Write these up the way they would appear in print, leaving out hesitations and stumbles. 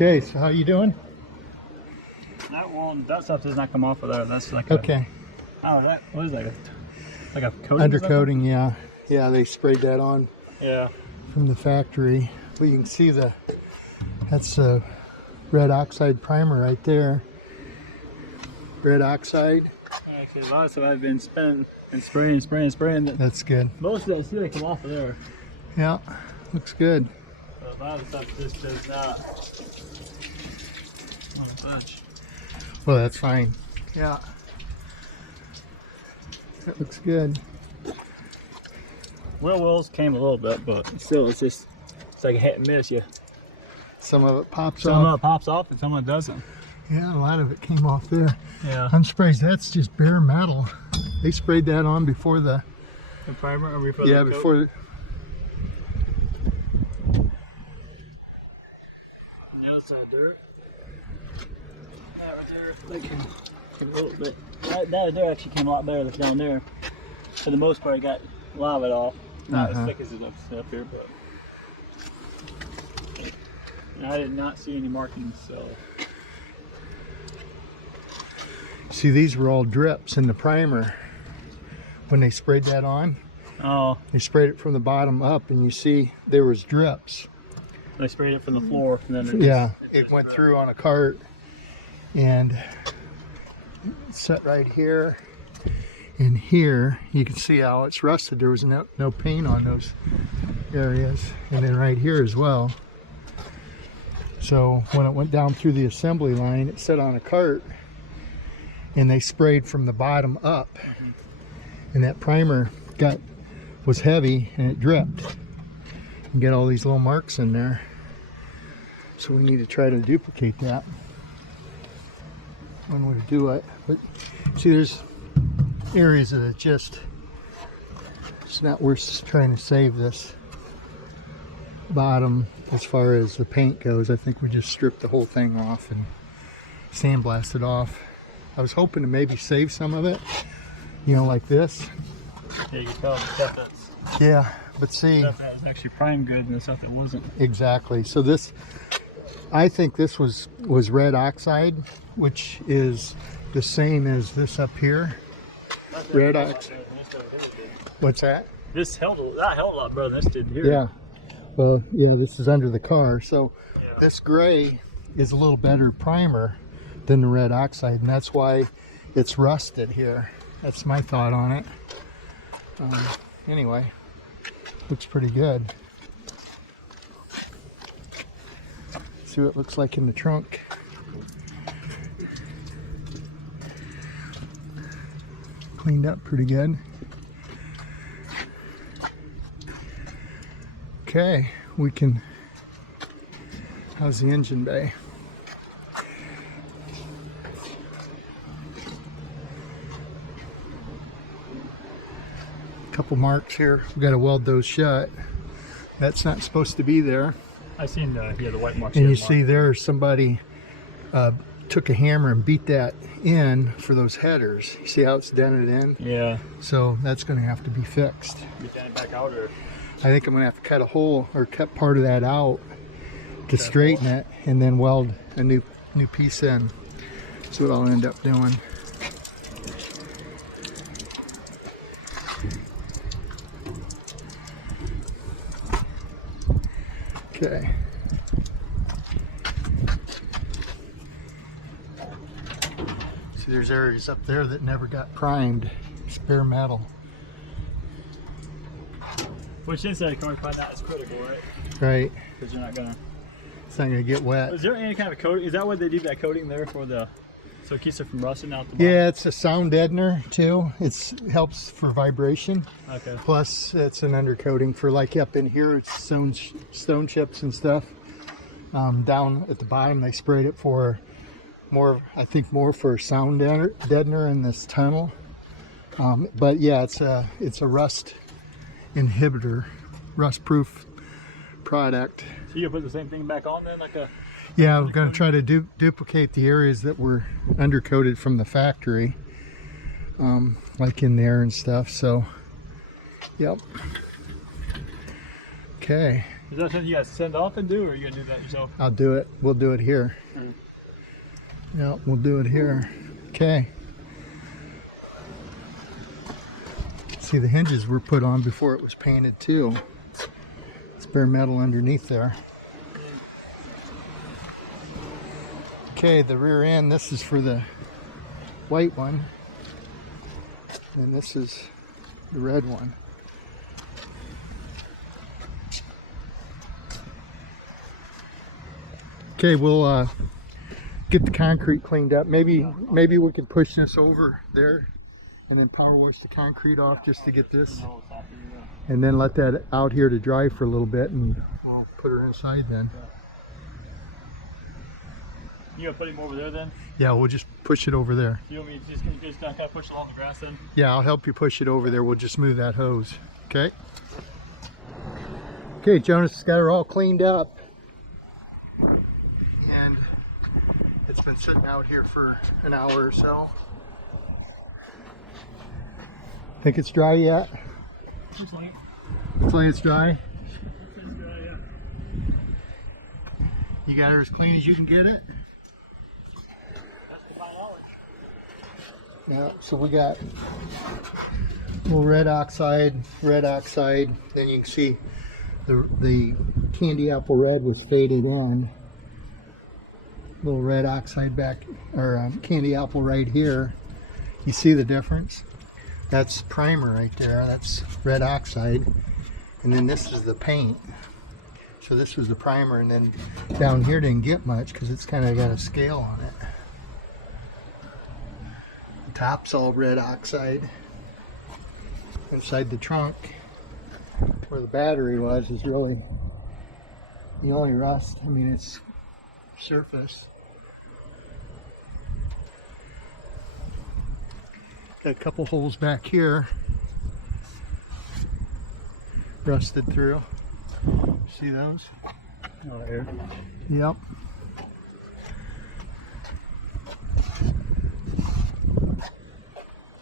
Okay, so how you doing? That stuff does not come off of there. That's like Okay. What is that? Like a coating? Undercoating, yeah. Yeah, they sprayed that on Yeah. from the factory. Well, you can see that's a red oxide primer right there. Red oxide. Actually, a lot of stuff I've been spinning and spraying. That's good. Most of that still come off of there. Yeah, looks good. But a lot of stuff just does not. Oh, bunch. Well, that's fine. Yeah. That looks good. Wheels came a little bit, but still, it's like a hit and miss. Some of it pops Some off. of it pops off and some of it doesn't. Yeah, a lot of it came off there. Yeah. Unsprays, that's just bare metal. They sprayed that on before the primer or before yeah, the before coat? Now it's not dirt. That came a little bit. That there actually came a lot better than down there. For the most part, I got a lot of it off. Not as thick as it is up here, but and I did not see any markings. So see, these were all drips in the primer when they sprayed that on. oh, They sprayed it from the bottom up, and you see there was drips. they sprayed it from the floor, and then it went through on a cart and set right here. And here you can see how it's rusted. There was no paint on those areas, and then right here as well. So when it went down through the assembly line, it set on a cart, and they sprayed from the bottom up, and that primer was heavy and it dripped. You get all these little marks in there. So we need to try to duplicate that when we do it. But see, there's areas that it's not worth trying to save this bottom as far as the paint goes. I think we just stripped the whole thing off and sandblast it off. I was hoping to maybe save some of it, you know, like this. yeah, you can tell the stuff that's Yeah, but see, stuff that was actually prime good and the stuff that wasn't. exactly. So this, I think this was red oxide, which is the same as this up here. Red oxide. What's that? That held a lot better than this did here. Yeah. Well, yeah, this is under the car. So Yeah. this gray is a little better primer than the red oxide, and that's why it's rusted here. That's my thought on it. Anyway, looks pretty good. See what it looks like in the trunk. Cleaned up pretty good. Okay, we can, how's the engine bay? Couple marks here. We got to weld those shut. That's not supposed to be there. I seen the white marks. And here, you see there, somebody took a hammer and beat that in for those headers. You see how it's dented in? Yeah. So that's going to have to be fixed. You got it back out, or I think I'm going to have to cut a hole or cut part of that out to straighten it, and then weld a new piece in. That's what I'll end up doing. Okay. See, there's areas up there that never got primed. Spare metal. which inside car probably not as critical, right? Right. Because you're not gonna. It's not gonna get wet. Is there any kind of coating? Is that what they do that coating there for the? So it keeps it from rusting out the bottom? Yeah, it's a sound deadener too. It helps for vibration. Okay. Plus, it's an undercoating for, like, up in here, it's stone chips and stuff. Down at the bottom, they sprayed it for more, I think, more for sound deadener in this tunnel. But yeah, it's a rust inhibitor, rust-proof product. So you put the same thing back on then, like a. Yeah, we're going to try to duplicate the areas that were undercoated from the factory, like in there and stuff. So, yep. Okay, Is that something you guys send off and do, or are you gonna do that yourself? I'll do it. We'll do it here. Yeah, we'll do it here. Okay. See, the hinges were put on before it was painted too. It's bare metal underneath there. Okay, the rear end, this is for the white one. And this is the red one. Okay, we'll get the concrete cleaned up. Maybe we can push this over there and then power wash the concrete off just to get this, and then let that out here to dry for a little bit, and we'll put her inside then. You gonna put him over there then? Yeah, we'll just push it over there. You want me to just kind of push along the grass then? Yeah, I'll help you push it over there. We'll just move that hose. Okay. Okay, Jonas has got her all cleaned up. And it's been sitting out here for an hour or so. Think it's dry yet? Looks like it. Looks like it's dry. It's dry, yeah. You got her as clean as you can get it? That's the $5. Yeah, so we got a little red oxide. Then you can see the candy apple red was faded in. Little red oxide back, or candy apple right here. You see the difference? That's primer right there. That's red oxide. And then this is the paint. So this was the primer, and then down here didn't get much because it's kind of got a scale on it. The top's all red oxide. Inside the trunk, where the battery was, is really the only rust. I mean, it's surface. Got a couple holes back here, rusted through. See those? Oh, here. Yep.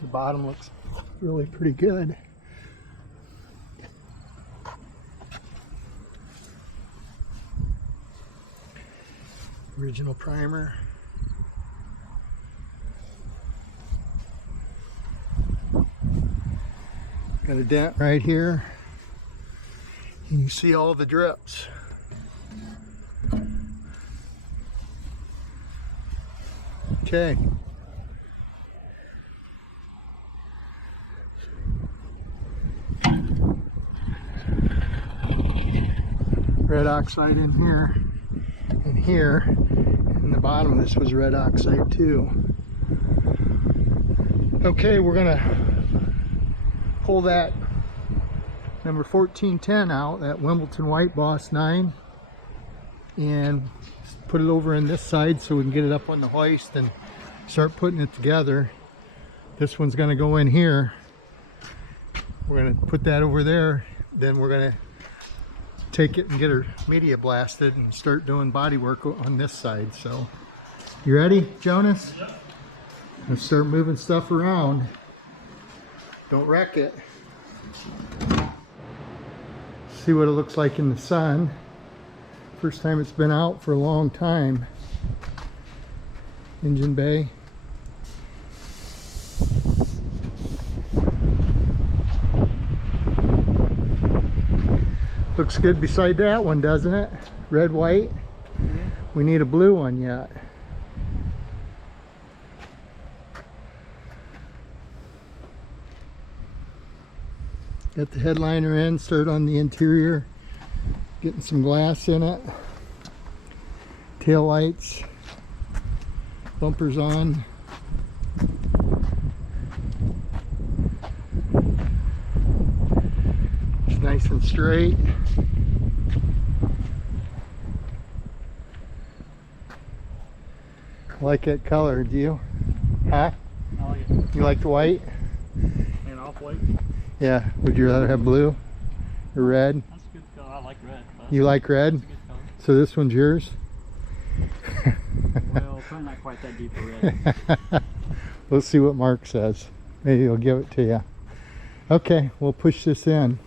The bottom looks really pretty good. Original primer. Got a dent right here. You can see all the drips. Okay. Red oxide in here and here. And the bottom of this was red oxide too. Okay, we're gonna pull that number 1410 out, that Wimbledon White Boss 9, and put it over in this side so we can get it up on the hoist and start putting it together. This one's going to go in here. We're going to put that over there. Then we're going to take it and get her media blasted and start doing body work on this side. So, you ready, Jonas? Yep. Let's start moving stuff around. Don't wreck it. See what it looks like in the sun. First time it's been out for a long time. Engine bay. Looks good beside that one, doesn't it? Red, white. Mm-hmm. We need a blue one yet. Got the headliner in, start on the interior, getting some glass in it. Tail lights, bumpers on. It's nice and straight. I like that color, do you? Huh? I like it. You like the white? And off-white. Yeah, would you rather have blue or red? That's a good color. I like red. You like red? That's a good color. So this one's yours? Well, probably not quite that deep a red. We'll see what Mark says. Maybe he'll give it to you. Okay, we'll push this in.